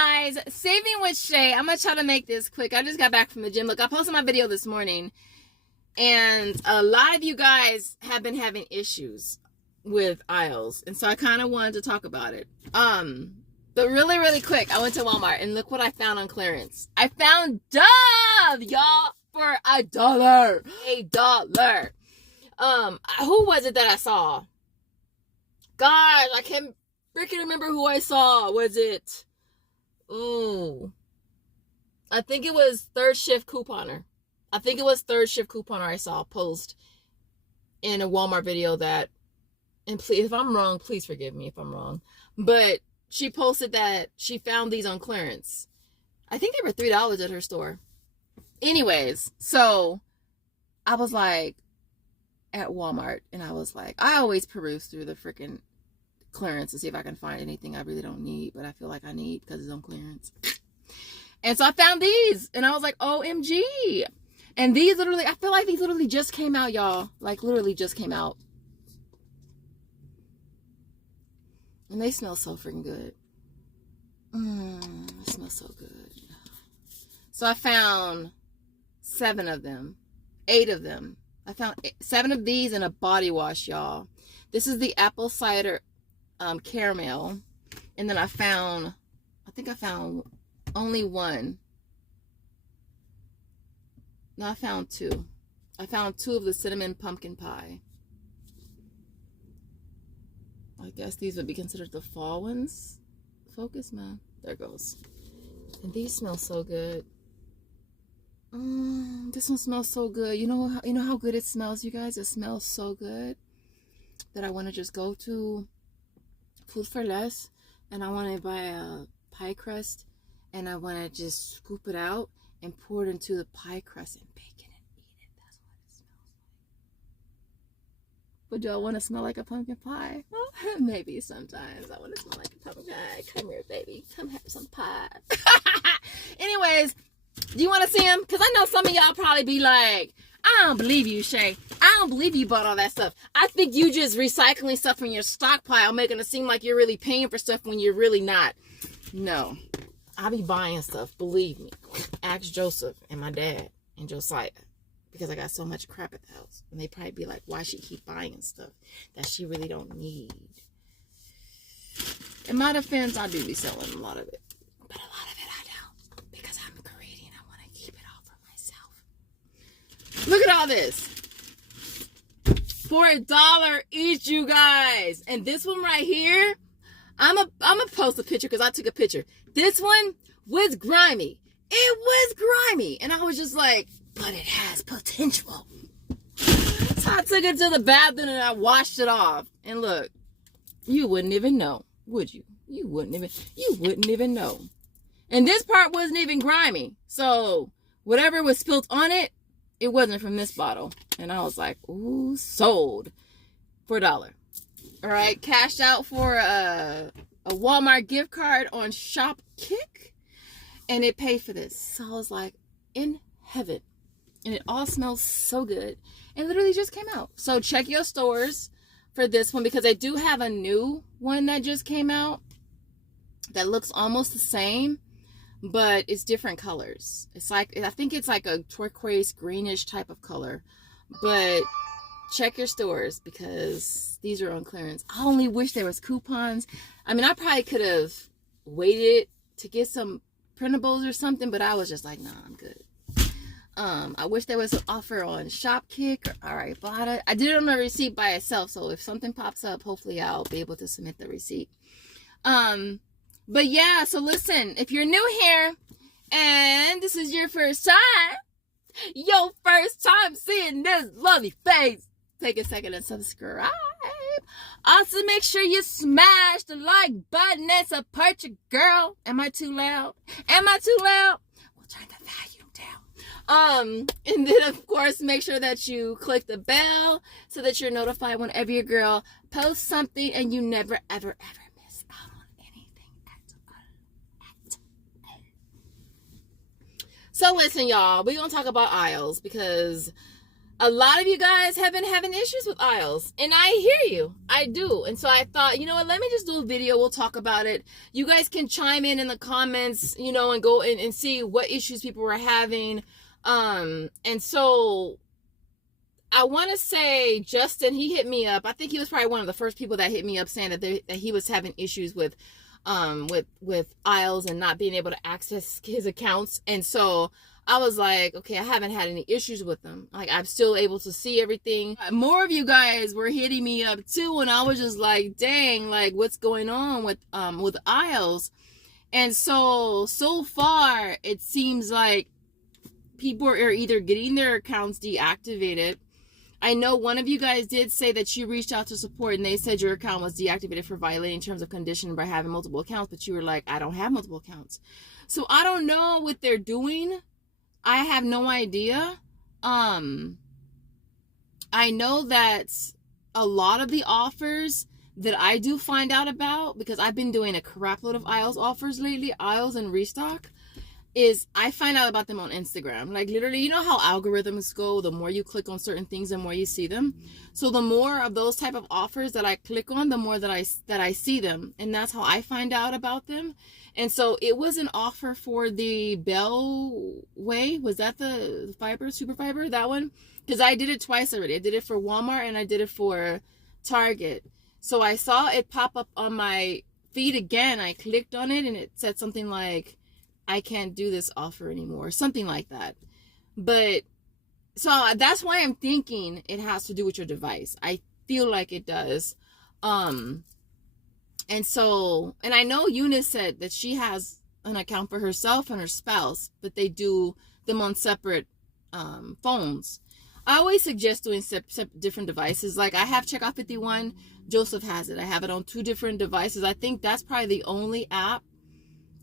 guys, Saving with Shay. I'm gonna try to make this quick. I just got back from the gym. Look, I posted my video this morning, and a lot of you guys have been having issues with aisles, and so I kind of wanted to talk about it. But really quick, I went to Walmart and look what I found on clearance. I found Dove, y'all, for $1. $1. Who was it that I saw? Gosh, I can't freaking remember who I saw. Was it? Ooh, I think it was Third Shift Couponer. I saw post in a Walmart video that, and please, if I'm wrong, please forgive me if I'm wrong, but she posted that she found these on clearance. I think they were $3 at her store. Anyways, so I was like at Walmart, and I was like, I always peruse through the freaking clearance to see if I can find anything I really don't need, but I feel like I need because it's on clearance. And so I found these, and I was like, OMG. And these literally, I feel like these literally just came out, y'all. Like, literally just came out. And they smell so freaking good. They smell so good. So I found 7 of them. 8 of them. I found 7 of these in a body wash, y'all. This is the apple cider caramel. And then I found only one. No, I found 2. I found 2 of the cinnamon pumpkin pie. I guess these would be considered the fall ones. Focus, man. There goes. And these smell so good. This one smells so good. You know how good it smells, you guys? It smells so good that I want to just go to Food for Less, and I want to buy a pie crust, and I want to just scoop it out and pour it into the pie crust and bake it and eat it. That's what it smells like. But do I want to smell like a pumpkin pie? Well, maybe sometimes I want to smell like a pumpkin pie. Come here, baby. Come have some pie. Anyways, do you want to see them? Because I know some of y'all probably be like, I don't believe you, Shay. I don't believe you bought all that stuff. I think you just recycling stuff from your stockpile, making it seem like you're really paying for stuff when you're really not. No. I be buying stuff, believe me. Ask Joseph and my dad and Josiah, because I got so much crap at the house. And they probably be like, why she keep buying stuff that she really don't need? In my defense, I do be selling a lot of it. But a lot of it I don't, because I'm greedy and I want to keep it all for myself. Look at all this. For $1 each, you guys. And this one right here, I'm a post a picture because I took a picture. This one was grimy. It was grimy. And I was just like, but it has potential. So I took it to the bathroom and I washed it off. And look, you wouldn't even know, would you? You wouldn't even know. And this part wasn't even grimy. So whatever was spilt on it, it wasn't from this bottle. And I was like, ooh, sold for $1. All right, cashed out for a Walmart gift card on Shopkick, and it paid for this. So I was like, in heaven. And it all smells so good. And literally just came out. So check your stores for this one, because I do have a new one that just came out that looks almost the same, but it's different colors. It's like, I think it's like a turquoise greenish type of color. But check your stores because these are on clearance. I only wish there was coupons. I mean, I probably could have waited to get some printables or something, but I was just like, nah, I'm good. I wish there was an offer on Shopkick or Ibotta. I did it on a receipt by itself, so if something pops up, hopefully I'll be able to submit the receipt. But yeah, so listen, if you're new here and this is your first time seeing this lovely face, take a second and subscribe. Also, make sure you smash the like button and support your girl. Am I too loud? We'll turn the volume down. And then, of course, make sure that you click the bell so that you're notified whenever your girl posts something and you never, ever miss out on anything at all. So, listen, y'all. We're going to talk about aisles because a lot of you guys have been having issues with aisles, and I hear you. I do. And so I thought, you know what, let me just do a video. We'll talk about it. You guys can chime in the comments, you know, and go in and see what issues people were having. And so I want to say Justin, he hit me up. I think he was probably one of the first people that hit me up saying that he was having issues with aisles and not being able to access his accounts. And so I was like, okay, I haven't had any issues with them. Like, I'm still able to see everything. More of you guys were hitting me up too, and I was just like, dang, like, what's going on with aisles? And so far, it seems like people are either getting their accounts deactivated. I know one of you guys did say that you reached out to support and they said your account was deactivated for violating terms of condition by having multiple accounts, but you were like, I don't have multiple accounts. So I don't know what they're doing. I have no idea. I know that a lot of the offers that I do find out about, because I've been doing a crap load of aisles offers lately, aisles and restock, is I find out about them on Instagram. Like, literally, you know how algorithms go, the more you click on certain things, the more you see them. So the more of those type of offers that I click on, the more that I see them. And that's how I find out about them. And so it was an offer for the Bellway. Was that the fiber, super fiber, that one? Because I did it twice already. I did it for Walmart and I did it for Target. So I saw it pop up on my feed again. I clicked on it and it said something like, I can't do this offer anymore, something like that. But so that's why I'm thinking it has to do with your device. I feel like it does. And so, and I know Eunice said that she has an account for herself and her spouse, but they do them on separate phones. I always suggest doing different devices. Like, I have Checkout 51. Joseph has it. I have it on 2 different devices. I think that's probably the only app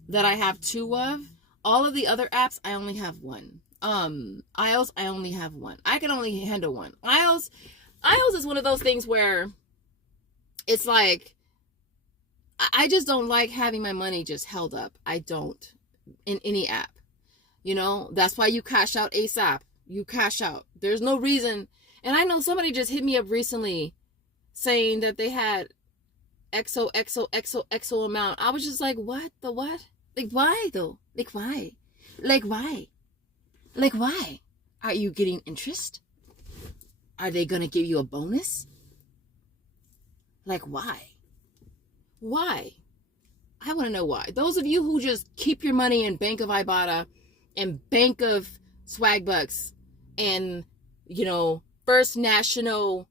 that I have 2 of. All of the other apps, I only have 1. Aisles, I only have 1. I can only handle 1. Aisles is one of those things where it's like, I just don't like having my money just held up. I don't, in any app. You know, that's why you cash out ASAP. You cash out. There's no reason. And I know somebody just hit me up recently saying that they had XO amount. I was just like, what? The what? Like, why though? Like, why? Like, why? Like, why? Are you getting interest? Are they going to give you a bonus? Like, why? Why? I want to know why. Those of you who just keep your money in Bank of Ibotta and Bank of Swagbucks and, you know, First National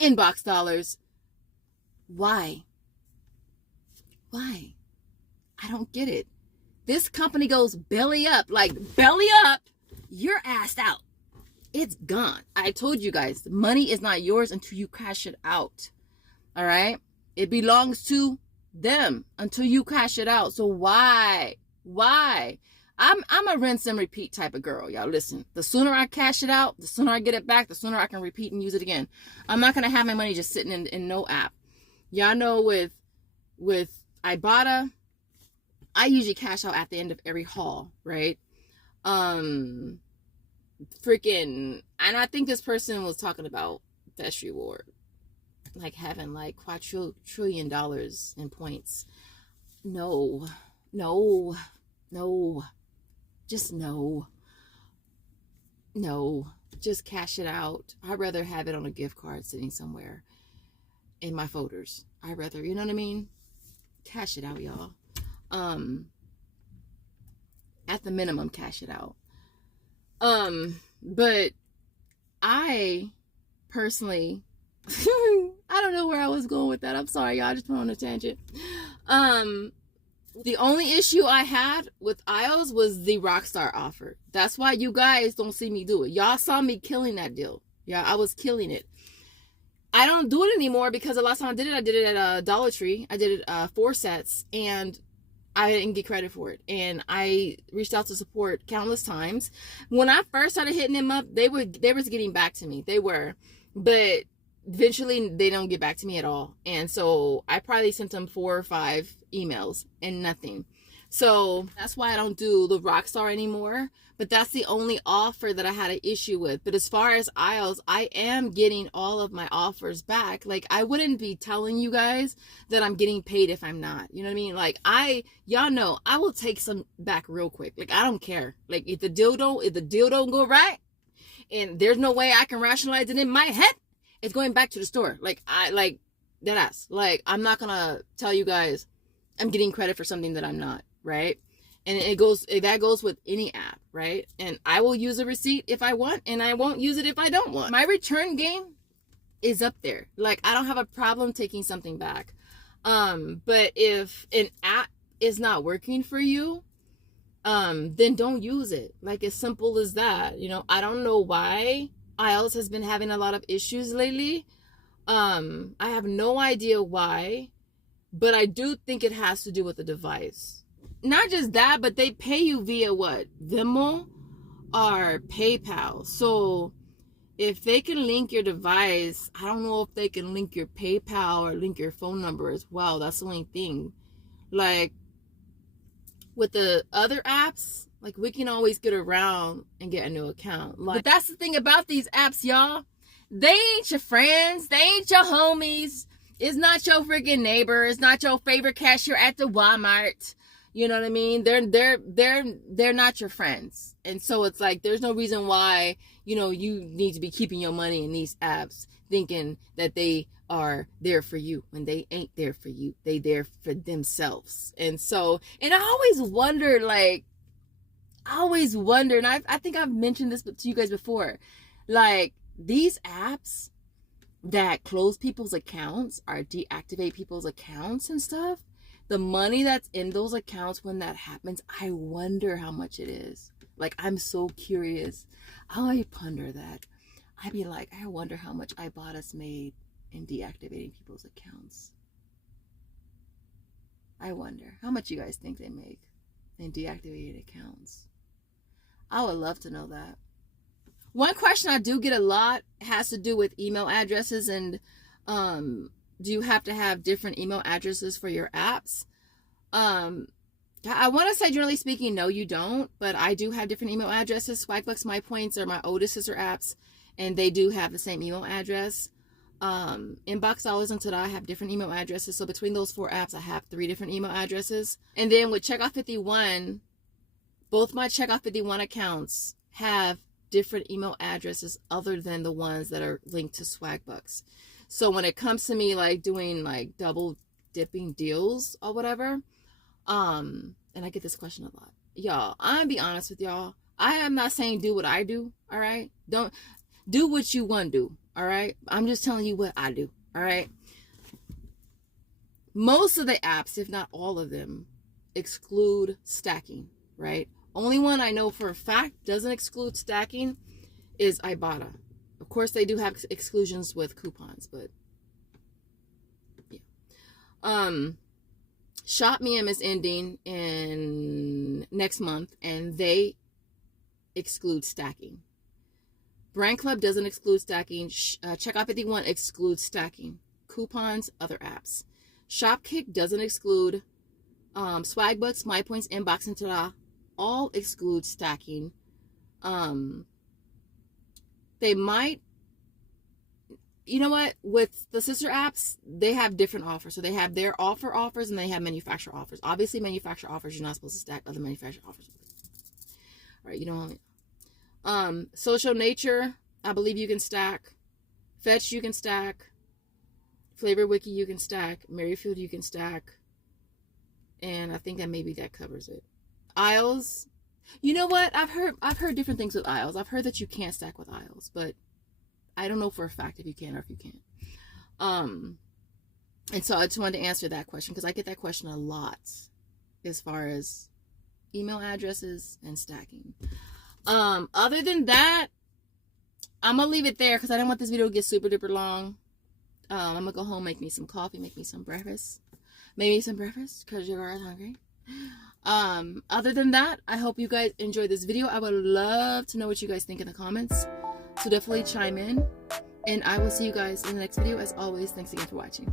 inbox dollars, why? Why? I don't get it. This company goes belly up, like belly up, you're assed out. It's gone. I told you guys, money is not yours until you cash it out. All right? It belongs to them until you cash it out. So why? Why? I'm a rinse and repeat type of girl. Y'all listen. The sooner I cash it out, the sooner I get it back, the sooner I can repeat and use it again. I'm not going to have my money just sitting in no app. Y'all know with Ibotta, I usually cash out at the end of every haul, right? Freaking, and I think this person was talking about Best Reward, like having like quadrillion dollars in points. No, just no, just cash it out. I'd rather have it on a gift card sitting somewhere in my folders. I'd rather, you know what I mean? Cash it out, y'all. At the minimum, cash it out. But I personally, I don't know where I was going with that. I'm sorry, y'all. I just went on a tangent. The only issue I had with aisles was the Rockstar offer. That's why you guys don't see me do it. Y'all saw me killing that deal. Yeah, I was killing it. I don't do it anymore because the last time I did it at Dollar Tree. I did it 4 sets and I didn't get credit for it. And I reached out to support countless times. When I first started hitting them up, they was getting back to me. They were. But eventually they don't get back to me at all. And so I probably sent them 4 or 5 emails and nothing. So that's why I don't do the Rockstar anymore. But that's the only offer that I had an issue with. But as far as aisles, I am getting all of my offers back. Like, I wouldn't be telling you guys that I'm getting paid if I'm not. You know what I mean? Like, y'all know, I will take some back real quick. Like, I don't care. Like, if the deal don't go right, and there's no way I can rationalize it in my head, it's going back to the store. Like, that ass. Like, I'm not gonna tell you guys I'm getting credit for something that I'm not, right? And that goes with any app, right? And I will use a receipt if I want, and I won't use it if I don't want. My return game is up there. Like, I don't have a problem taking something back. But if an app is not working for you, then don't use it. Like, as simple as that. You know, I don't know why Aisles has been having a lot of issues lately. I have no idea why, but I do think it has to do with the device. Not just that, but they pay you via what? Venmo or PayPal. So if they can link your device, I don't know if they can link your PayPal or link your phone number as well. That's the only thing. Like, with the other apps, like, we can always get around and get a new account. Like, but that's the thing about these apps, y'all. They ain't your friends. They ain't your homies. It's not your freaking neighbor. It's not your favorite cashier at the Walmart. You know what I mean? They're not your friends. And so it's like, there's no reason why, you know, you need to be keeping your money in these apps thinking that they are there for you when they ain't there for you. They there for themselves. And so, and I always wonder, and I think I've mentioned this to you guys before, like, these apps that close people's accounts or deactivate people's accounts and stuff, the money that's in those accounts when that happens, I wonder how much it is. Like, I'm so curious. I ponder that. I'd be like, I wonder how much Ibotta's made in deactivating people's accounts. I wonder how much you guys think they make in deactivated accounts. I would love to know that. One question I do get a lot has to do with email addresses, and do you have to have different email addresses for your apps? I want to say, generally speaking, no, you don't, but I do have different email addresses. Swagbucks, My Points are my oldest sister apps, and they do have the same email address. Inbox Dollars and Tada have different email addresses. So between those 4 apps, I have 3 different email addresses. And then with Checkoff 51, both my Checkoff 51 accounts have different email addresses other than the ones that are linked to Swagbucks. So when it comes to me, like, doing, like, double dipping deals or whatever, and I get this question a lot. Y'all, I'm gonna be honest with y'all. I am not saying do what I do, all right? Don't do what you want to do, all right? I'm just telling you what I do, all right? Most of the apps, if not all of them, exclude stacking, right? Only one I know for a fact doesn't exclude stacking is Ibotta. Of course, they do have exclusions with coupons, but yeah. ShopMeM is ending in next month, and they exclude stacking. Brand Club doesn't exclude stacking. Checkout 51 excludes stacking. Coupons, other apps. Shopkick doesn't exclude. Swagbucks, My Points, Inbox, and Tada all exclude stacking. They might, you know what, with the sister apps, they have different offers. So they have their offers, and they have manufacturer offers. Obviously, manufacturer offers, you're not supposed to stack other manufacturer offers. All right, you know what I mean? Social Nature, I believe you can stack. Fetch, you can stack. Flavor Wiki, you can stack. Merryfield, you can stack. And I think that covers it. Aisles, you know what? I've heard different things with Aisles. I've heard that you can't stack with Aisles, but I don't know for a fact if you can or if you can't. And so I just wanted to answer that question because I get that question a lot as far as email addresses and stacking. Other than that, I'm gonna leave it there because I don't want this video to get super duper long. I'm gonna go home, make me some coffee, make me some breakfast. Maybe some breakfast because your girl is hungry. Other than that, I hope you guys enjoyed this video. I would love to know what you guys think in the comments. So definitely chime in. And I will see you guys in the next video. As always, thanks again for watching.